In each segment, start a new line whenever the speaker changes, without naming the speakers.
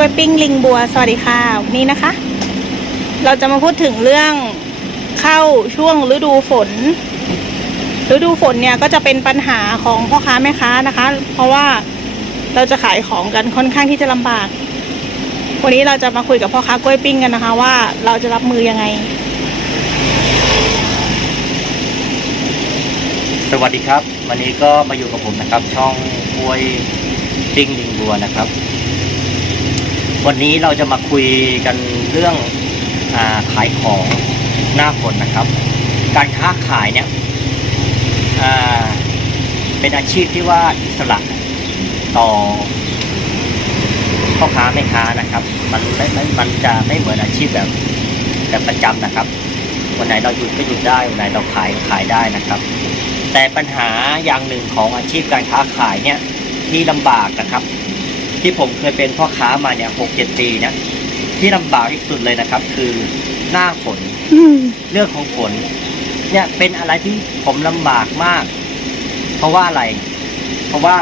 ล้วยปิ้งลิงบัว สวัสดีค่ะ วันนี้นะคะ เราจะมาพูดถึงเรื่องเข้าช่วงฤดูฝน ฤดูฝนเนี่ยก็จะเป็นปัญหาของพ่อค้าแม่ค้านะคะ เพราะว่าเราจะขายของกันค่อนข้างที่จะลำบาก วันนี้เราจะมาคุยกับพ่อค้ากล้วยปิ้งกันนะคะ ว่าเราจะรับมือยังไง
สวัสดีครับ วันนี้ก็มาอยู่กับผมนะครับ ช่องกล้วยปิ้งลิงบัวนะครับ วันนี้เราจะมาคุยกันเรื่องอาขายของหน้าฝนนะครับ การค้าขายเนี่ยเป็นอาชีพที่ว่าอิสระต่อพ่อค้าแม่ค้านะครับ มันไม่มันจะไม่เหมือนอาชีพแบบแบบประจำนะครับ วันไหนเราหยุดก็หยุดได้วันไหนเราขายขายได้นะครับ แต่ปัญหาอย่างหนึ่งของอาชีพการค้าขายเนี่ยที่ลำบากนะครับ ที่ผมเคยเป็นพ่อค้ามาเนี่ยหกเจ็ดปีเนี่ยที่ลำบากที่สุดเลยนะครับ คือหน้าฝน
อืม
เรื่องของฝน เนี่ยเป็นอะไรที่ผมลำบากมาก เพราะว่าอะไร เพราะว่า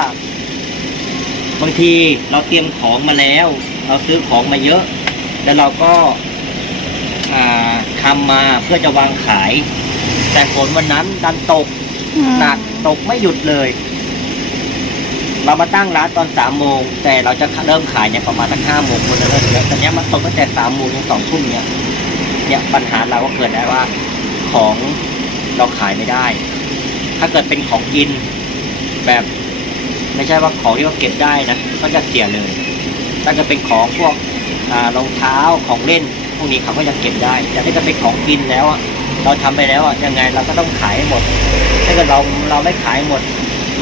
บางทีเราเตรียมของมาแล้ว เราซื้อของมาเยอะ แล้วเราก็อ่าทำมาเพื่อจะวางขาย แต่ฝนวันนั้นดันตกหนักตกไม่หยุดเลย เรามาตั้งร้านตอนสามโมงแต่เราจะเริ่มขายเนี่ยประมาณสักห้าโมงคนละเริ่มแล้วตอนเนี้ยมันตกตั้งแต่สามโมงถึงสองทุ่มเนี่ยเนี่ยปัญหาเราก็เกิดได้ว่าของเราขายไม่ได้ ถ้าเกิดเป็นของกินแบบไม่ใช่ว่าของที่เราเก็บได้นะก็จะเสียเลย ถ้าเกิดเป็นของพวกรองเท้าของเล่นพวกนี้เขาก็ยังเก็บได้ แต่ถ้าเกิดเป็นของกินแล้วอะเราทำไปแล้วอะยังไงเราก็ต้องขายให้หมด ถ้าเกิดเราเราไม่ขายหมด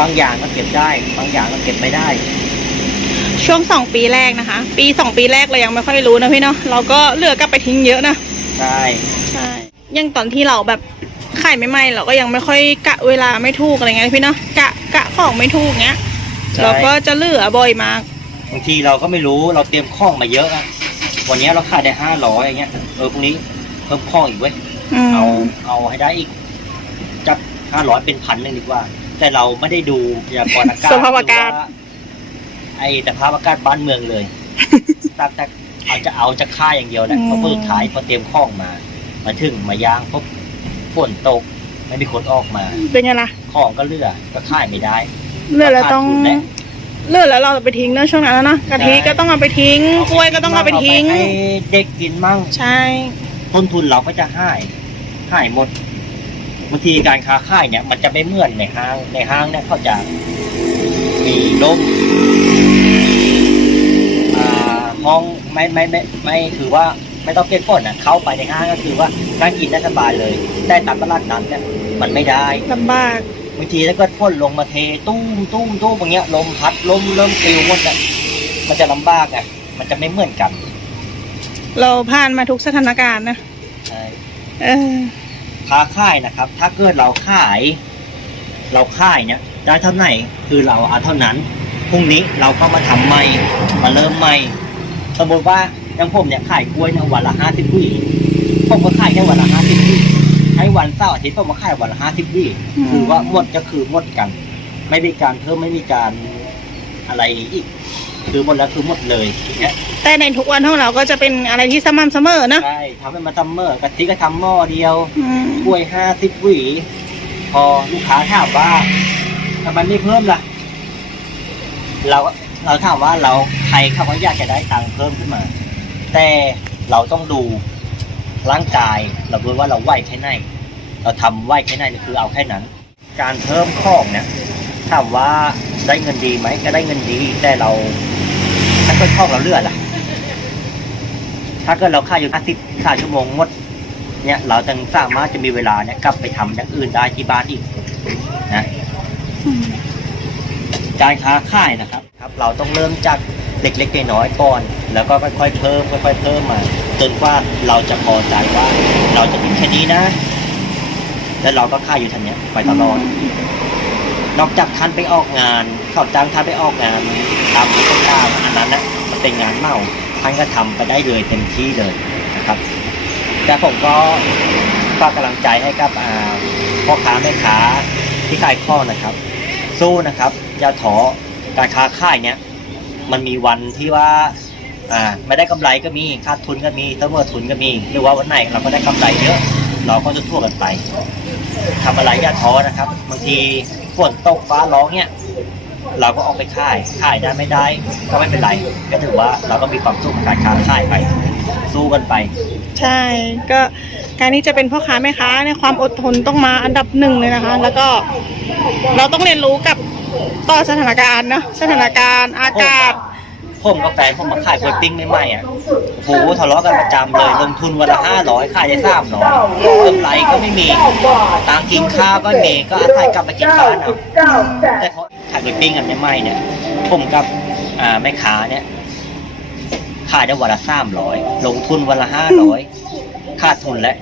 บางอย่างก็เก็บได้ บางอย่างก็เก็บไม่ได้
ช่วงสองปีแรกนะคะ ปีสองปีแรกเรายังไม่ค่อยรู้นะพี่เนาะเราก็เลือกกลับไปทิ้งเยอะนะ
ใช่
ใช่ยังตอนที่เราแบบขายไม่ไหมเราก็ยังไม่ค่อยกะเวลาไม่ถูกอะไรเงี้ยพี่เนาะกะกะของไม่ถูกเงี้ย
ใช่
เราก็จะเหลือบ่อยมาก
บางทีเราก็ไม่รู้เราเตรียมข้องมาเยอะอะวันนี้เราขายได้ห้าร้อยอย่างเงี้ยเออพรุ่งนี้เพิ่มข้องอีกเว้ย
อืม
เอาเอาให้ได้อีกจักห้าร้อยเป็นพันหนึ่งดีกว่า แต่เราไม่ได้ดูพยากรณ์อากาศ
สภาพอากาศ
หรือว่ไอ้สภาพอากาศบ้านเมืองเลย ตักแต่เอาจะเอาจะฆ่าอย่างเดียวแหละเพราะสุดท้ายพอเตรียมข้องมา มาถึงมายางพบฝนตก ไม่มีคนออกมา
เป็นไงล่ะ
ของก็เลือก็ขายไม่ได้
เหลือแล้วต้อง
ขาดทุนแหละ
เหลือแล้วเราเอาไปทิ้งเนอะช่วงนั้นแล้วนะกะทิ
ใช่
ก็ต้องเอาไปทิ้งกล้วยก็ต้องเอาไปทิ้ง
เอาให้เด็กกินมั่ง
ใช่
ต้นทุนเราก็จะหายหายหมด บางทีการค้าขายเนี่ย มันจะไม่เหมือนในห้างในห้างเนี่ยเขาจะมีร่มอ่าห้องไม่ไม่ไม่ไม่คือว่าไม่ต้องเก็บฝนอะเข้าไปในห้างก็คือว่านั่งกินได้สบายเลย แต่ตามตลาดนั้นเนี่ยมันไม่ได้
ลำบาก
บางทีถ้าเกิดฝนลงมาเทตุ้มตุ้มตุ้มอย่างเงี้ยลมพัดลมเริ่มปลิวหมดอะมันจะลำบากอะมันจะไม่เหมือนกัน
เราผ่านมาทุกสถานการณ์นะ
ใช่
เออ
ค้าขายนะครับ ถ้าเกิดเราขาย เราขายเนี่ยได้เท่าไหร่คือเราเอาเท่านั้นพรุ่งนี้เราก็มาทำใหม่มาเริ่มใหม่สมมติว่าอย่างผมเนี่ยขายกล้วยเนี่ยวันละห้าสิบวิผมก็ขายแค่วันละห้าสิบวิให้วันเสาร์อาทิตย์ผมก็ขายวันละห้าสิบวิ
อืม
คือว่าหมดก็คือหมดกัน ไม่มีการเพิ่มไม่มีการอะไรอีก คือหมดแล้วคือหมดเลยอย่างเงี้ย
แต่ในทุกวันของเราก็จะเป็นอะไรที่สม่ำเสมอนะ
ใช่ทำให้มาทำเมอร์กะทิก็ทำหม้อเดียว
อืม
กล้วยห้าสิบหวี พอลูกค้าถามว่าทำไมไม่เพิ่มล่ะ เราเราถามว่าเราใครเขาก็อยากจะได้ตังค์เพิ่มขึ้นมา แต่เราต้องดูร่างกาย เราดูว่าเราไหวแค่ไหน เราทำไหวแค่ไหนคือเอาแค่นั้น การเพิ่มของเนี่ยถามว่าได้เงินดีไหมก็ได้เงินดี แต่เราถ้า เกิดข้องเราเลือดล่ะ ถ้าเกิดเราค่าอยู่อาทิตย์ค่าชั่วโมงหมดเนี่ยเราจึงสามารถจะมีเวลาเนี่ยกลับไปทำอย่างอื่นได้ที่บ้านอีกนะการค้าขายนะครับ ครับ เราต้องเริ่มจากเล็กๆน้อยๆก่อน แล้วก็ค่อยๆเพิ่มค่อยๆเพิ่มมาจนกว่าเราจะพอใจว่าเราจะมีแค่นี้นะ แล้วเราก็ค่ายอยู่ทันเนี้ยไปตลอด นอกจากท่านไปออกงานเขาจ้างท่านไปออกงานตามที่ต้องการอันนั้นนะมันเป็นงานเมาท่านก็ทำไปได้เลยเต็มที่เลยนะครับแต่ผมก็ฝากกำลังใจให้กับอ่าพ่อค้าแม่ค้าที่ขายข้อนะครับ สู้นะครับอย่าท้อการค้าขายเนี่ยมันมีวันที่ว่าอ่าไม่ได้กำไรก็มีขาดทุนก็มีเสมอทุนก็มี หรือว่าวันไหนเราก็ได้กำไรเยอะ เราก็จะทั่วกันไปทำอะไรอย่าท้อนะครับบางที ฝนตกฟ้าร้องเนี่ยเราก็ออกไปค่ายค่ายได้ไม่ได้ ก็ไม่เป็นไร ก็ถือว่าเราก็มีความสุขกับการค้าค่ายไป สู้กันไป
ใช่ก็การที่จะเป็นพ่อค้าแม่ค้าในความอดทนต้องมาอันดับหนึ่งเลยนะคะ แล้วก็เราต้องเรียนรู้กับต่อสถานการณ์เนาะสถานการณ์อากาศ
ผมกับแฟนผมมาขายกล้วยปิ้งใหม่ๆอะโหทะเลาะกันประจำเลยลงทุนวันละห้าร้อยขายได้สามร้อยกำไรก็ไม่มีตังกินข้าวก็ไม่มีก็อาศัยกลับมากินบ้านเอาแต่พอขายกล้วยปิ้งกันใหม่ๆเนี่ยผมกับอ่าแม่ค้าเนี่ยขายได้วันละสามร้อยลงทุนวันละห้าร้อยขาดทุนแล้ว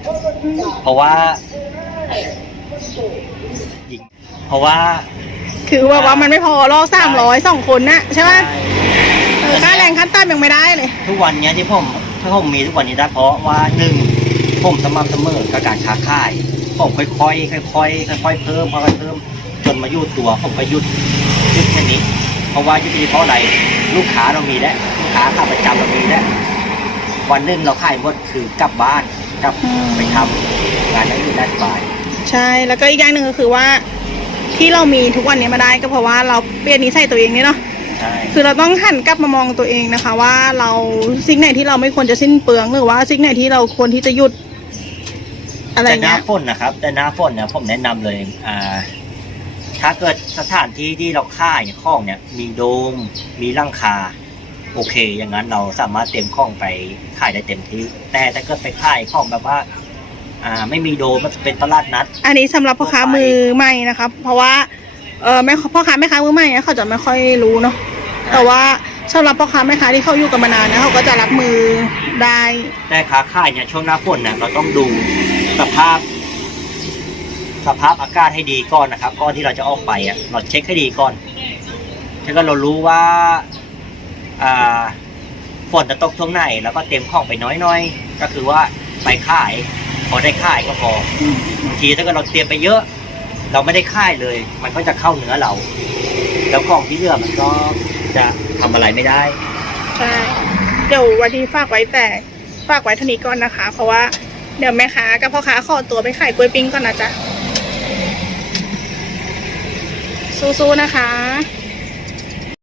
เพราะว่ายิงเพราะว่า
คือว่าว่ามันไม่พอรอสามร้อยสองคนนะใช่ไหม ค่าแรงขั้นต่ำยังไม่ได้เลย
ทุกวันเนี้ยที่ผมถ้าผมมีทุกวันนี้ได้เพราะว่าหนึ่งผมสม่ำเสมอกับการค้าขายผมค่อยๆค่อยๆค่อยๆเพิ่มค่อยๆเพิ่มจนมาอยู่ตัวผมก็หยุดหยุดแค่นี้ เพราะว่าหยุดนี้เพราะอะไรลูกค้าเรามีแล้วลูกค้าขาประจำเรามีแล้ววันหนึ่งเราขายหมดคือกลับบ้านกลับ
อืม
ไปทำงานอย่างอื่นได้สบาย
ใช่แล้วก็อีกอย่างหนึ่งก็คือว่าที่เรามีทุกวันนี้มาได้ก็เพราะว่าเราเปลี่ยนนิสัยตัวเองเนี่ยเนาะ
ใช่
คือเราต้องหันกลับมามองตัวเองนะคะ ว่าเราสิ่งไหนที่เราไม่ควรจะสิ้นเปลืองหรือว่าสิ่งไหนที่เราควรที่จะหยุด อะไร
แต่หน้า
เงี้ย
ฝนนะครับ แต่หน้าฝนเนี่ยผมแนะนำเลยอ่าถ้าเกิดสถานที่ที่เราค่ายเนี่ยข้องเนี่ย มีโดมมีหลังคา โอเค อย่างนั้นเราสามารถเต็มข้องไปขายได้เต็มที่ แต่ถ้าเกิดไปขายข้องแบบว่า อ่า ไม่มีโดมมันเป็นตลาดนัด
อันนี้สำหรับพ่อค้ามือใหม่นะครับ เพราะว่า เออแม่พ่อค้าแม่ค้ามือใหม่เนี่ยเขาจะไม่ค่อยรู้เนาะแต่ว่าสำหรับพ่อค้าแม่ค้าที่เขาอยู่กันมานานเนี่ยเขาก็จะรับมือได้
แต่ค้าขายเนี่ยช่วงหน้าฝนเนี่ยเราต้องดูสภาพ สภาพอากาศให้ดีก่อนนะครับก่อนที่เราจะออกไปอะเราเช็คให้ดีก่อนถ้าเกิดเรารู้ว่าอ่าฝนจะตกช่วงไหนแล้วก็เตรียมของไปน้อยๆก็คือว่าไปขายพอได้ขายก็พอบางทีถ้าเกิดเราเตรียมไปเยอะ เราไม่ได้ขายเลย มันก็จะเข้าเนื้อเรา แล้วของที่เหลือมันก็จะทำอะไรไม่ได้
ใช่เดี๋ยววันนี้ฝากไว้แต่ฝากไว้เท่านี้ก่อนนะคะ เพราะว่าเดี๋ยวแม่ค้ากับพ่อค้าขอตัวไปขายกล้วยปิ้งก่อนนะจ๊ะสู้ๆนะคะ